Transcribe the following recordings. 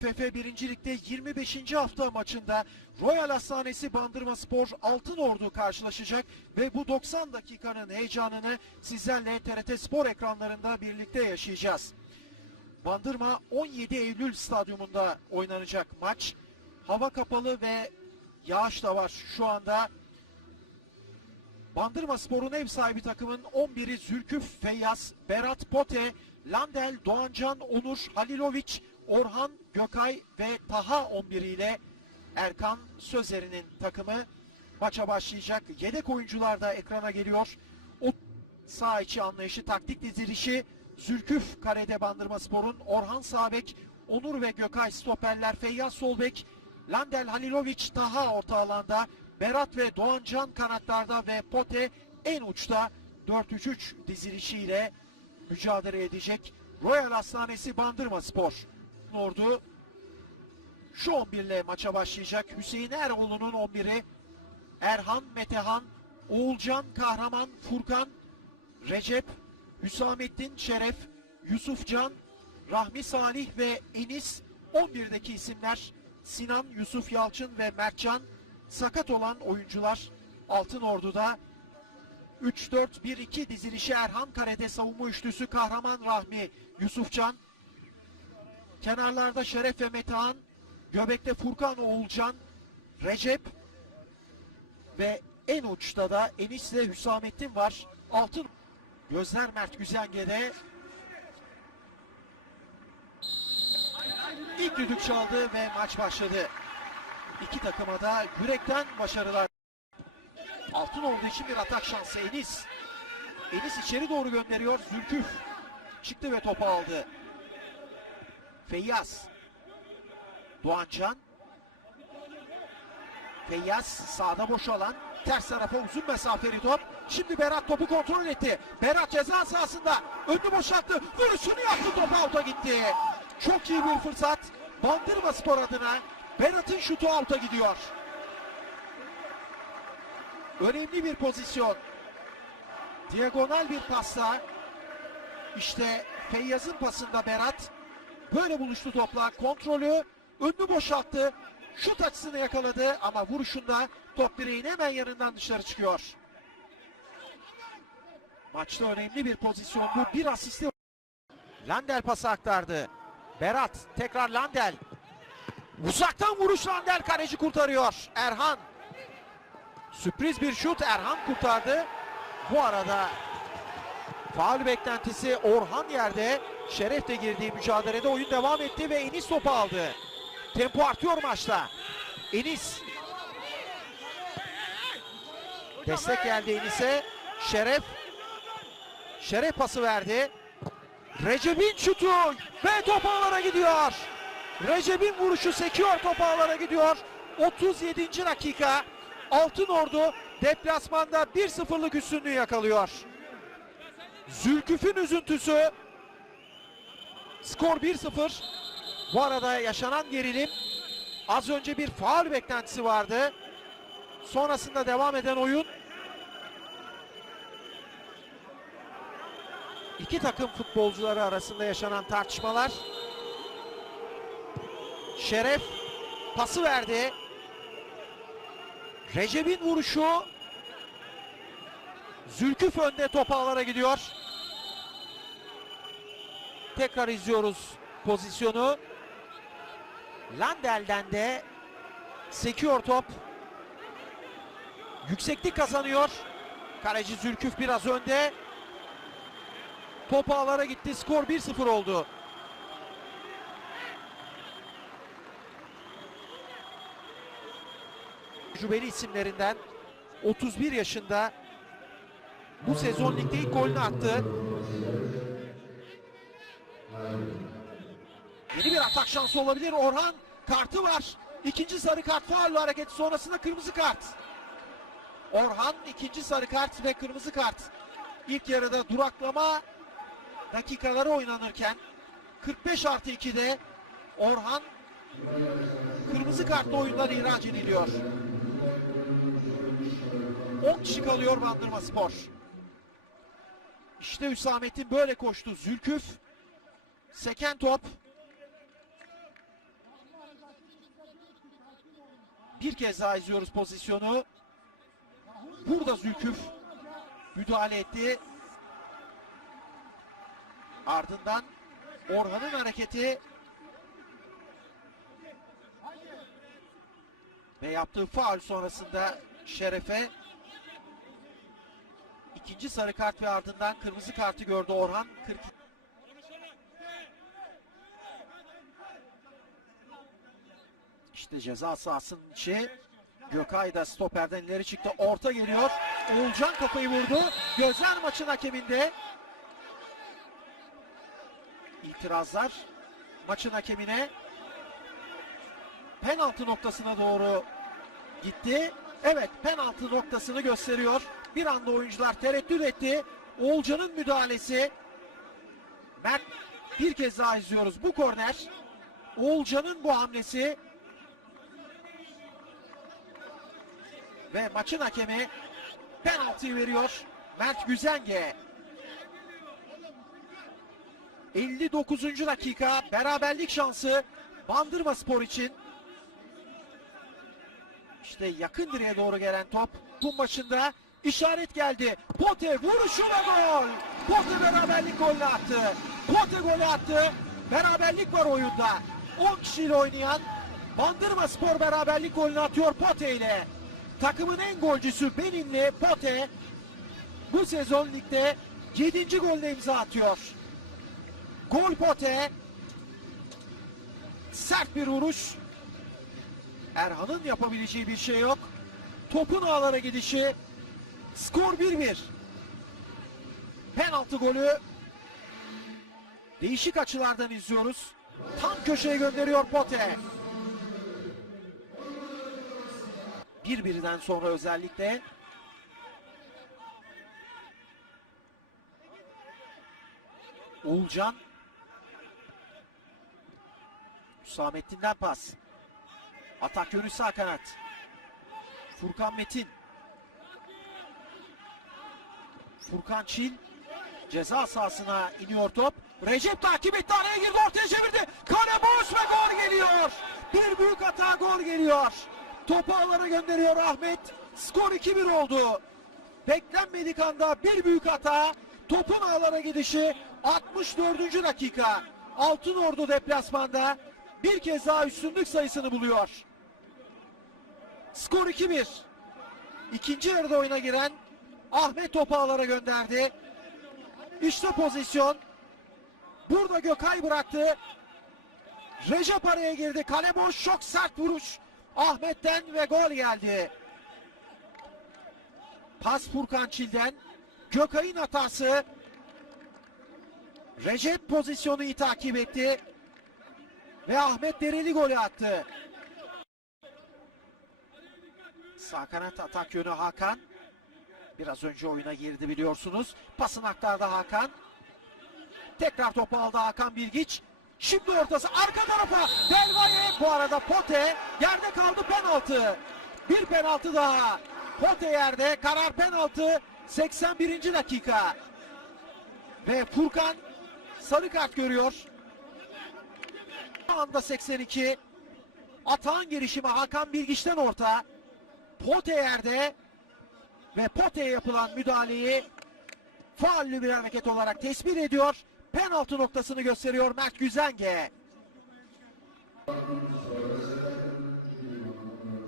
TFF 1. Lig'de 25. hafta maçında Royal Hastanesi Bandırma Spor Altın Ordu karşılaşacak ve bu 90 dakikanın heyecanını sizlerle TRT Spor ekranlarında birlikte yaşayacağız. Bandırma 17 Eylül stadyumunda oynanacak maç. Hava kapalı ve yağış da var şu anda. Bandırma Spor'un ev sahibi takımın 11'i Zülküf Feyyaz, Berat Pote, Landel, Doğancan, Onur, Haliloviç, Orhan, Gökay ve Taha 11 ile Erkan Sözeri'nin takımı maça başlayacak. Yedek oyuncular da ekrana geliyor. O sağ içi anlayışı, taktik dizilişi Zülküf Karede Bandırma Spor'un Orhan Sabek, Onur ve Gökay stoperler, Feyyaz Solbek, Landel Haliloviç Taha orta alanda, Berat ve Doğancan kanatlarda ve Pote en uçta 4-3-3 dizilişiyle mücadele edecek. Royal Hastanesi Bandırma Spor. Ordu. Şu 11 ile maça başlayacak. Hüseyin Eroğlu'nun 11'i Erhan, Metehan, Oğulcan, Kahraman, Furkan, Recep, Hüsamettin, Şeref, Yusufcan, Rahmi Salih ve Enis. 11'deki isimler Sinan, Yusuf Yalçın ve Mertcan. Sakat olan oyuncular Altın Ordu'da. 3-4-1-2 dizilişi Erhan Karede savunma üçlüsü Kahraman Rahmi, Yusufcan kenarlarda Şeref ve Metehan göbekte Furkan Oğulcan Recep ve en uçta da Enis ile Hüsamettin var. Altın gözler Mert Güzenge'de İlk düdük çaldı ve maç başladı. İki takıma da yürekten başarılar. Altın olduğu için bir atak şansı Enis. Enis içeri doğru gönderiyor. Zülküf çıktı ve topu aldı. Feyyaz. Doğancan. Feyyaz sağda boş alan. Ters tarafa uzun mesafeli top. Şimdi Berat topu kontrol etti. Berat ceza sahasında. Önünü boşalttı. Vuruşunu yaptı. Top out'a gitti. Çok iyi bir fırsat. Bandırma Spor adına Berat'ın şutu out'a gidiyor. Önemli bir pozisyon. Diagonal bir pasta. İşte Feyyaz'ın pasında Berat böyle buluştu topla. Kontrolü önünü boşalttı. Şut açısını yakaladı ama vuruşunda top direğin hemen yanından dışarı çıkıyor. Maçta önemli bir pozisyon. Bir asisti. Landel pası aktardı. Berat tekrar Landel. Uzaktan vuruş Landel kaleci kurtarıyor. Erhan. Sürpriz bir şut Erhan kurtardı. Bu arada faul beklentisi Orhan yerde. Şeref de girdiği mücadelede oyun devam etti ve Enis topu aldı. Tempo artıyor maçta. Enis. Destek geldi Enis'e. Şeref. Şeref pası verdi. Recep'in şutu ve top ağlara gidiyor. Recep'in vuruşu sekiyor top ağlara gidiyor. 37. dakika. Altın Ordu deplasmanda 1-0'lık üstünlüğü yakalıyor. Zülküf'ün üzüntüsü. Skor 1-0. Bu arada yaşanan gerilim az önce bir faul beklentisi vardı. Sonrasında devam eden oyun iki takım futbolcuları arasında yaşanan tartışmalar. Şeref pası verdi. Recep'in vuruşu Zülküf önde top ağlara gidiyor. Tekrar izliyoruz pozisyonu. Landel'den de sekiyor top. Yükseklik kazanıyor. Kaleci Zülküf biraz önde. Top ağlara gitti. Skor 1-0 oldu. Tecrübeli isimlerinden 31 yaşında bu sezon ligde ilk golünü attı. Yeni bir atak şansı olabilir. Orhan kartı var. İkinci sarı kart faul hareketi sonrasında kırmızı kart. Orhan ikinci sarı kart ve kırmızı kart. İlk yarıda duraklama dakikaları oynanırken 45 artı 2'de Orhan kırmızı kartla oyundan ihraç ediliyor. 10 kişi kalıyor Bandırma Spor. İşte Hüsamettin böyle koştu. Zülküf seken top Bir kez daha izliyoruz pozisyonu. Burada Zülküf müdahale etti. Ardından Orhan'ın hareketi ve yaptığı faul sonrasında Şeref'e ikinci sarı kart ve ardından kırmızı kartı gördü Orhan. 42 İşte ceza sahasının içi. Gökay da stoperden ileri çıktı. Orta geliyor. Oğulcan kafayı vurdu. Gözler maçın hakeminde. İtirazlar maçın hakemine. Penaltı noktasına doğru gitti. Evet penaltı noktasını gösteriyor. Bir anda oyuncular tereddüt etti. Oğulcan'ın müdahalesi. Mert bir kez daha izliyoruz. Bu korner. Oğulcan'ın bu hamlesi ve maçın hakemi penaltıyı veriyor. Mert Güzenge. 59. dakika beraberlik şansı Bandırma Spor için. İşte yakın direğe doğru gelen top bu maçında işaret geldi. Pote vuruşu ve gol. Pote beraberlik golünü attı. Pote golü attı. Beraberlik var oyunda. 10 kişiyle oynayan Bandırma Spor beraberlik golünü atıyor Pote ile. Takımın en golcüsü Beninli Pote bu sezon ligde 7. golüne imza atıyor. Gol Pote. Sert bir vuruş. Erhan'ın yapabileceği bir şey yok. Topun ağlara gidişi. Skor 1-1. Penaltı golü. Değişik açılardan izliyoruz. Tam köşeye gönderiyor Pote. Birbirinden sonra özellikle Uğulcan Hüsamettin'den pas. Atak yönü sağ kanat. Furkan Metin. Furkan Çil ceza sahasına iniyor top. Recep takip etti araya girdi ortaya çevirdi. Kale boş ve gol geliyor. Bir büyük hata gol geliyor. Topu alana gönderiyor Ahmet. Skor 2-1 oldu. Beklenmedik anda bir büyük hata. Topun ağlara gidişi 64. dakika. Altınordu deplasmanda bir kez daha üstünlük sayısını buluyor. Skor 2-1. İkinci yarıda oyuna giren Ahmet topu ağlara gönderdi. İşte pozisyon. Burada Gökay bıraktı. Recep araya girdi. Kale boş. Çok sert vuruş. Ahmet'ten ve gol geldi. Pas Furkan Çil'den. Gökay'ın hatası. Recep pozisyonu takip etti. Ve Ahmet Dereli golü attı. Sağ kanat atak yönü Hakan. Biraz önce oyuna girdi biliyorsunuz. Pasın aktardı Hakan. Tekrar topu aldı Hakan Bilgiç. Şimdi ortası arka tarafa. Delvaye bu arada Pote yerde kaldı penaltı. Bir penaltı daha. Pote yerde karar penaltı 81. dakika. Ve Furkan sarı kart görüyor. Şu anda 82. Atağın girişimi Hakan Bilgiç'ten orta. Pote yerde ve Pote'ye yapılan müdahaleyi faullü bir hareket olarak tespit ediyor. Penaltı noktasını gösteriyor Mert Güzenge.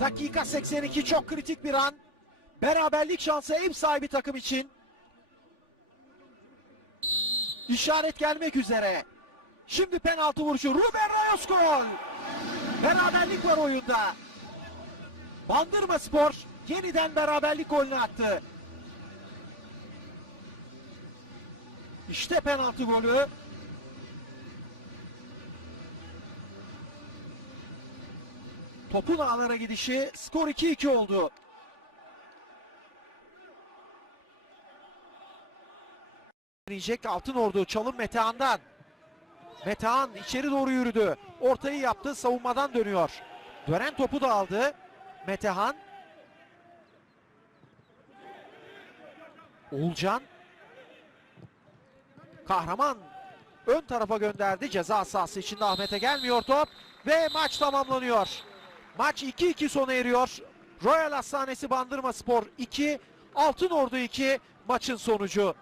Dakika 82 çok kritik bir an. Beraberlik şansı ev sahibi takım için. İşaret gelmek üzere. Şimdi penaltı vuruşu. Ruben Rayos gol. Beraberlik var oyunda. Bandırma Spor yeniden beraberlik golünü attı. İşte penaltı golü. Topun ağlara gidişi skor 2-2 oldu. Diyecek Altın Ordu çalım Metehan'dan. Metehan içeri doğru yürüdü. Ortayı yaptı savunmadan dönüyor. Dönen topu da aldı. Metehan. Uğulcan. Kahraman ön tarafa gönderdi. Ceza sahası içinde Ahmet'e gelmiyor top. Ve maç tamamlanıyor. Maç 2-2 sona eriyor. Royal Hastanesi Bandırma Spor 2, Altın Ordu 2 maçın sonucu.